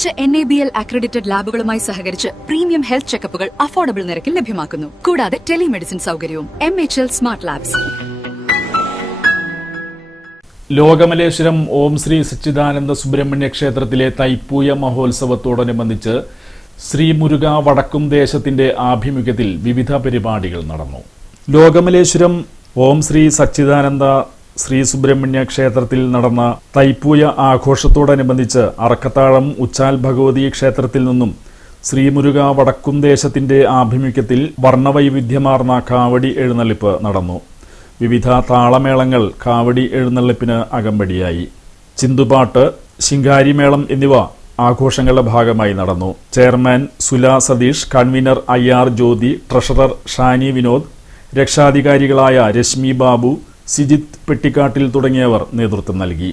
മികച്ച NABL accredited ലാബുകളുമായി സഹകരിച്ച് premium health ചെക്കപ്പുകൾ affordable നിരക്കിൽ ലഭ്യമാക്കുന്നു. കൂടാതെ ടെലിമെഡിസിൻ സൗകര്യവും. MHL smart labs. Lokamaleswaram Om Sree Sachidananda Subrahmanya ക്ഷേത്രത്തിലെ തൈപ്പൂയ മഹോത്സവത്തോടനുബന്ധിച്ച് ശ്രീ മുരുക വടക്കും ദേശത്തിന്റെ ആഭിമുഖ്യത്തിൽ വിവിധ പരിപാടികൾ നടന്നു. ലോകമലേശ്വരം ഓം ശ്രീ സച്ചിദാനന്ദ ശ്രീ സുബ്രഹ്മണ്യ ക്ഷേത്രത്തിൽ നടന്ന തൈപ്പൂയ ആഘോഷത്തോടനുബന്ധിച്ച് അറക്കത്താഴം ഉച്ചാൽ ഭഗവതി ക്ഷേത്രത്തിൽ നിന്നും ശ്രീ മുരുക വടക്കും ദേശത്തിന്റെ ആഭിമുഖ്യത്തിൽ വർണ്ണവൈവിധ്യമാർന്ന കാവടി എഴുന്നള്ളിപ്പ് നടന്നു. വിവിധ താളമേളങ്ങൾ കാവടി എഴുന്നള്ളിപ്പിന് അകമ്പടിയായി. ചിന്തുപാട്ട്, ശിങ്കാരിമേളം എന്നിവ ആഘോഷങ്ങളുടെ ഭാഗമായി നടന്നു. Chairman Sula Satheesh, convener IR Jyothi, treasurer Shani Vinod, രക്ഷാധികാരികളായ രശ്മി ബാബു, സിജിത്ത് പെട്ടിക്കാട്ടിൽ തുടങ്ങിയവർ നേതൃത്വം നൽകി.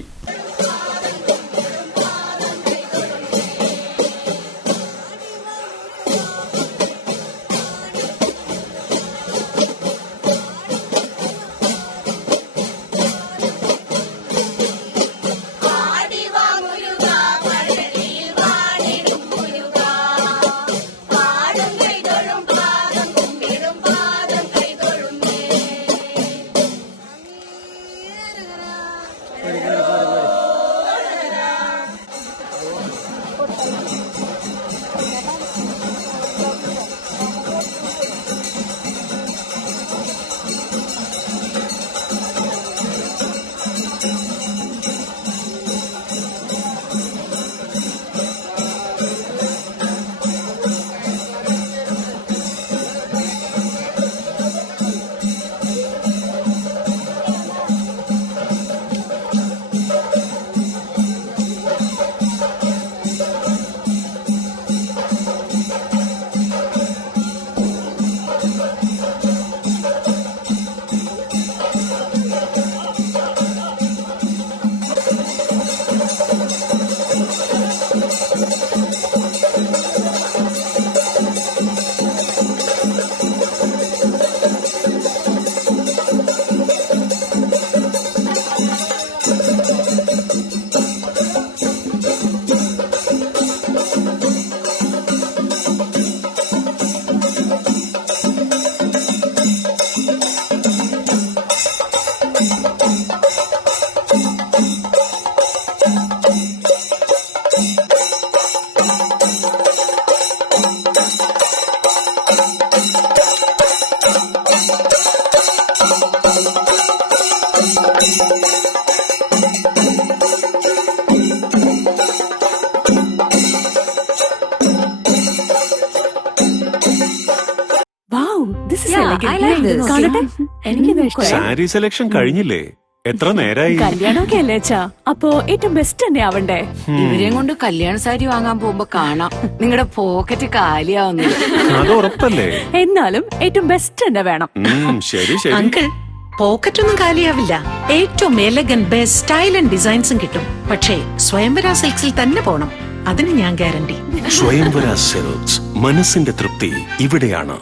സാരി സെലക്ഷൻ കഴിഞ്ഞില്ലേ? എത്ര നേരായി? കല്യാണമൊക്കെ അല്ലേ അച്ഛാ, അപ്പോ ഏറ്റവും ബെസ്റ്റ് തന്നെ ആവണ്ടേ? ഇവരെയും കൊണ്ട് കല്യാണ സാരി വാങ്ങാൻ പോകുമ്പോ കാണാം നിങ്ങളുടെ പോക്കറ്റ് കാലിയാവുന്നു. അത് ഉറപ്പല്ലേ? എന്നാലും ഏറ്റവും ബെസ്റ്റ് തന്നെ വേണം. ശരി ശരി അങ്കിൾ, പോക്കറ്റ് ഒന്നും കാലിയാവില്ല. ഏറ്റവും എലഗൻ ബെസ്റ്റ് സ്റ്റൈൽ ആൻഡ് ഡിസൈൻസും കിട്ടും. പക്ഷേ സ്വയംവര സിൽക്സിൽ തന്നെ പോണം, അതിന് ഞാൻ ഗ്യാരണ്ടി. സ്വയംവര സിൽക്സ്, മനസ്സിന്റെ തൃപ്തി ഇവിടെയാണ്.